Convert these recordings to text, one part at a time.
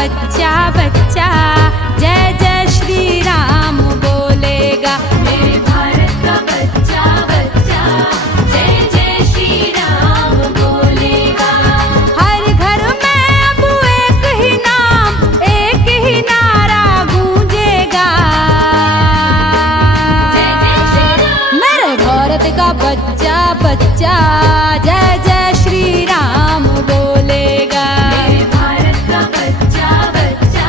बच्चा बच्चा जय जय श्री राम बोलेगा। मेरे भारत का बच्चा बच्चा जय जय श्री राम बोलेगा। हर घर में अब एक ही नाम एक ही नारा गूंजेगा। जय जय श्री राम। मेरे भारत का बच्चा बच्चा जय जय श्री राम बोलेगा। मेरे भारत का बच्चा बच्चा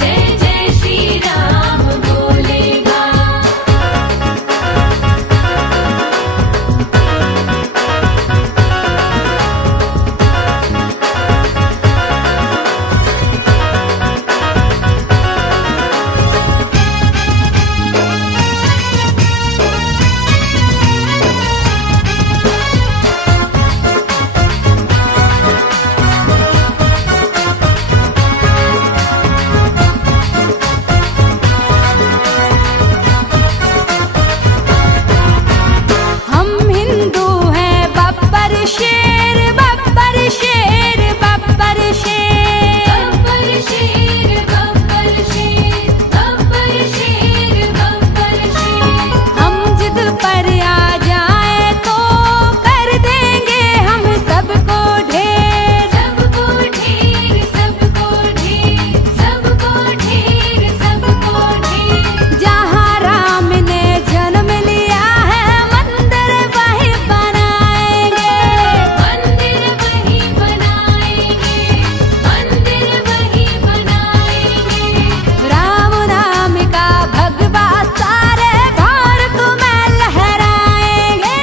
जय जय श्री राम बोलेगा। हम हिंदू हैं बब्बर शेर बब्बर शेर बब्बर शेर। बब्बर शेर बब्बर शेर बब्बर शेर बब्बर शेर। हम जिद पर आ जाए तो कर देंगे हम सबको ढेर। सबको ढेर सबको ढेर सबको ढेर सबको ढेर। जहाँ राम ने जन्म लिया है मंदिर वही बनाएंगे। मंदिर वही बनाएंगे मंदिर वही बनाएंगे। राम नाम का भगवा सारे भारत में लहराएंगे।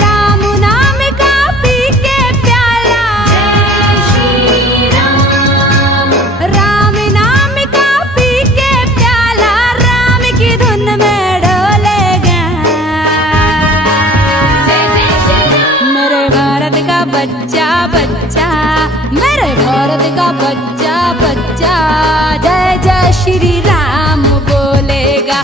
राम नाम का पी के प्याला जय श्री राम। राम नाम का पी के प्याला राम की धुन में डोलेगा। जय जय श्री राम। मेरे भारत का बच्चा बच्चा मेरे भारत का बच्चा बच्चा जय जय श्री राम बोलेगा।